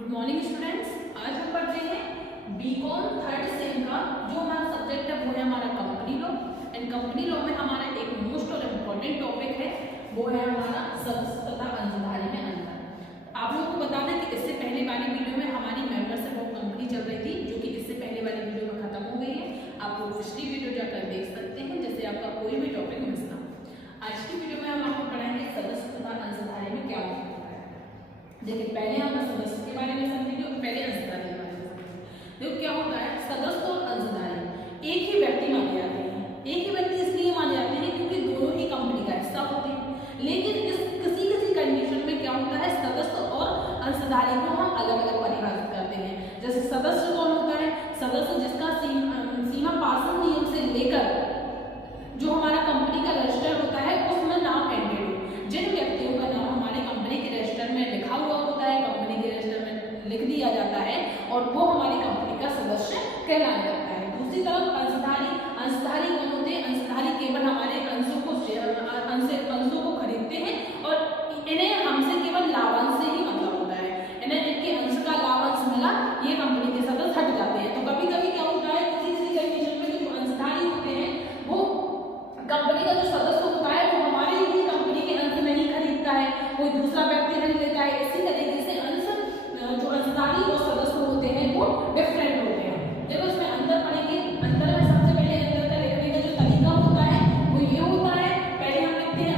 Good morning students. आज हम पढ़ते हैं बीकॉम थर्ड सेम का जो हमारा सब्जेक्ट है वो है हमारा company law. And company law में हमारा एक मोस्ट और इम्पोर्टेंट टॉपिक है वो है हमारा सदस्य तथा अंशधारी में अंतर। आप लोगों को बता दें कि इससे पहले वाली वीडियो में हमारी मेंबरशिप ऑफ कंपनी चल रही थी जो कि इससे पहले वाली वीडियो में खत्म हो गई है। आप लोग पिछली वीडियो जाकर देख सकते हैं जिससे आपका कोई भी टॉपिक मिस ना। आज की वीडियो में हम आपको पढ़ाएंगे सदस्य तथा अंशधारी में क्या होता है। देखिए पहले हम सदस्य के बारे में समझेंगे और पहले अंशधारी के बारे में समझेंगे। देखो क्या होता है, सदस्य और अंशधारी एक ही व्यक्ति माने जाते हैं। एक ही व्यक्ति इसलिए माने जाते हैं क्योंकि दोनों ही कंपनी का हिस्सा होते हैं। लेकिन किसी किसी कंडीशन में क्या होता है, सदस्य और अंशधारी को हम अलग अलग परिभाषित करते हैं। जैसे सदस्य कौन होता है, सदस्य जिसका सीमा पासन नियम से लेकर जो हमारा कंपनी का रजिस्टर होता है उसमें नाम एंटेड हो। जिन व्यक्तियों का नाम हमारे कंपनी के रजिस्टर में लिखा हुआ होता है, कंपनी के रजिस्टर में लिख दिया जाता है और वो हमारी कंपनी का सदस्य कहलाया जाता है। दूसरी तरफ अंशधारी कौन होते हैं, अंशधारी केवल हमारे अंशों को खरीदते हैं और इन्हें हमसे केवल लाभांश से ही मतलब होता है। इन्हें इनके अंश का लाभांश मिला ये कंपनी के सदस्य हट जाते हैं। तो कभी कभी क्या होता है, किसी कंडीशन में जो अंशधारी होते हैं वो कंपनी का जो सदस्य होता है वो हमारे ही कंपनी के अंश नहीं खरीदता है, कोई दूसरा व्यक्ति नहीं लेता है। इसी तरीके से जो अंशधारी और सदस्य होते हैं वो डिफरेंट होते हैं। देखो इसमें अंतर पढ़ेंगे। अंतर में सबसे पहले अंतर का लिखने का जो तरीका होता है वो ये होता है, पहले हम लिखते हैं